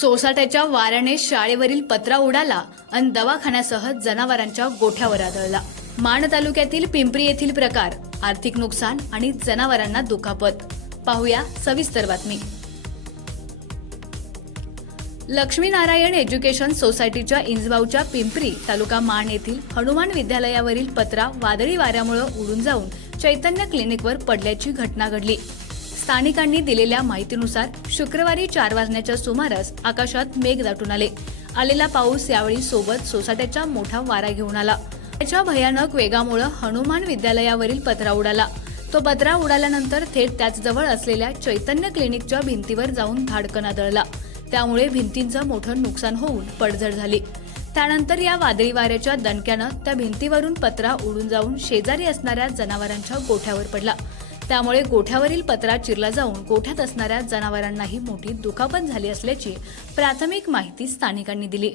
सोसाट्याच्या वाऱ्याने शाळेवरील पत्रा उडाला आणि दवाखान्यासह जनावरांच्या गोठ्यावर आदळला. माण तालुक्यातील पिंपरी येथील प्रकार आर्थिक नुकसान आणि जनावरांना दुखापत. पाहूया सविस्तर बातमी. लक्ष्मीनारायण एज्युकेशन सोसायटीच्या इंजबावच्या पिंपरी तालुका माण येथील हनुमान विद्यालयावरील पत्रा वादळी वाऱ्यामुळे उडून जाऊन चैतन्य क्लिनिकवर पडल्याची घटना घडली. स्थानिकांनी दिलेल्या माहितीनुसार शुक्रवारी चार वाजण्याच्या सुमारास आकाशात मेघ दाटून आले. आलेला पाऊस यावेळी सोबत सोसाट्याचा मोठा वारा घेऊन आला. त्याच्या भयानक वेगामुळे हनुमान विद्यालयावरील पत्रा उडाला. तो पत्रा उडाल्यानंतर थेट त्याचजवळ असलेल्या चैतन्य क्लिनिकच्या भिंतीवर जाऊन धाडकन आदळला. त्यामुळे भिंतींचं मोठं नुकसान होऊन पडझड झाली. त्यानंतर या वादळी वाऱ्याच्या दणक्यानं त्या भिंतीवरून पत्रा उडून जाऊन शेजारी असणाऱ्या जनावरांच्या गोठ्यावर पडला. त्यामुळे गोठ्यावरील पत्रा चिरला जाऊन गोठ्यात असणाऱ्या जनावरांनाही मोठी दुखापत झाली असल्याची प्राथमिक माहिती स्थानिकांनी दिली.